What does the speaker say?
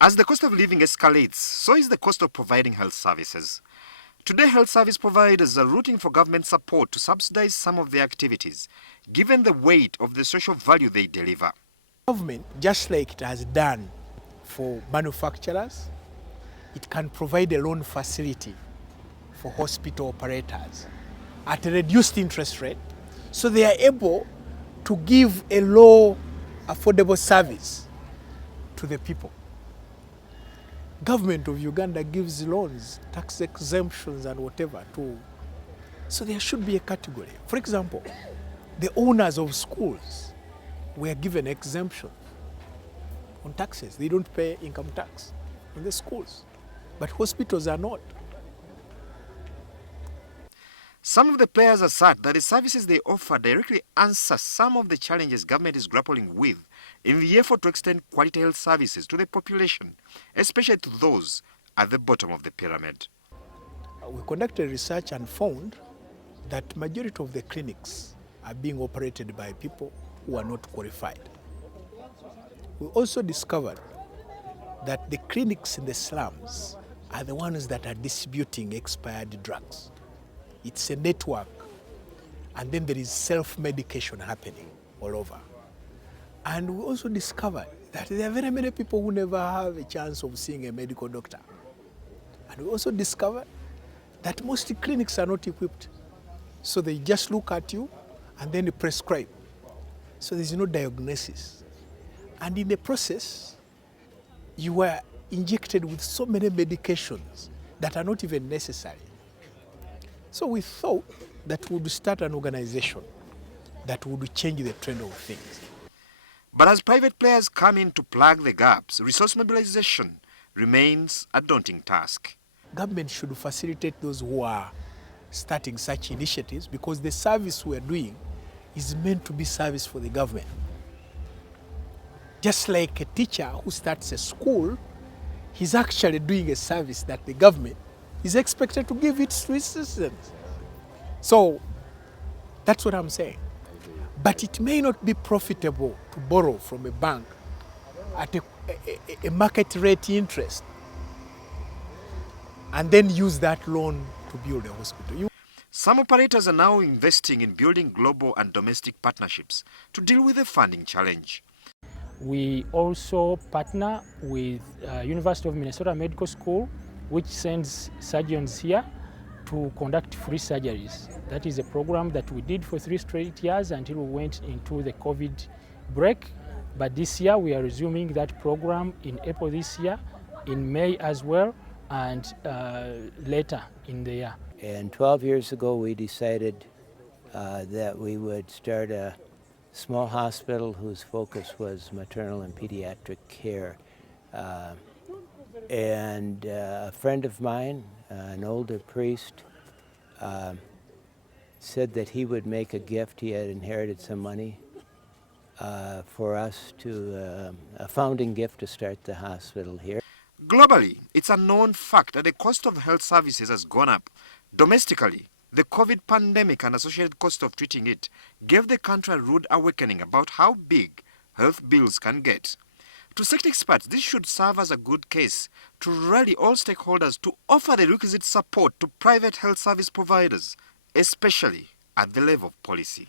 As the cost of living escalates, so is the cost of providing health services. Today, health service providers are rooting for government support to subsidize some of their activities, given the weight of the social value they deliver. Government, just like it has done for manufacturers, it can provide a loan facility for hospital operators at a reduced interest rate, so they are able to give a low, affordable service to the people. Government of Uganda gives loans, tax exemptions and whatever too. So there should be a category. For example, the owners of schools were given exemption on taxes. They don't pay income tax on the schools, but hospitals are not. Some of the players assert that the services they offer directly answer some of the challenges government is grappling with in the effort to extend quality health services to the population, especially to those at the bottom of the pyramid. We conducted research and found that majority of the clinics are being operated by people who are not qualified. We also discovered that the clinics in the slums are the ones that are distributing expired drugs. It's a network, and then there is self-medication happening all over. And we also discovered that there are very many people who never have a chance of seeing a medical doctor. And we also discovered that most clinics are not equipped. So they just look at you and then they prescribe. So there's no diagnosis. And in the process, you are injected with so many medications that are not even necessary. So we thought that we would start an organization that would change the trend of things. But as private players come in to plug the gaps, resource mobilization remains a daunting task. Government should facilitate those who are starting such initiatives, because the service we are doing is meant to be service for the government. Just like a teacher who starts a school, he's actually doing a service that the government is expected to give it to its citizens. So that's what I'm saying. But it may not be profitable to borrow from a bank at a market rate interest and then use that loan to build a hospital. Some operators are now investing in building global and domestic partnerships to deal with the funding challenge. We also partner with University of Minnesota Medical School, which sends surgeons here to conduct free surgeries. That is a program that we did for 3 straight years until we went into the COVID break. But this year we are resuming that program in April this year, in May as well, and later in the year. And 12 years ago we decided that we would start a small hospital whose focus was maternal and pediatric care. And a friend of mine, an older priest, said that he would make a gift. He had inherited some money for us to, a founding gift to start the hospital here. Globally, it's a known fact that the cost of health services has gone up. Domestically, the COVID pandemic and associated cost of treating it gave the country a rude awakening about how big health bills can get. To sector experts, this should serve as a good case to rally all stakeholders to offer the requisite support to private health service providers, especially at the level of policy.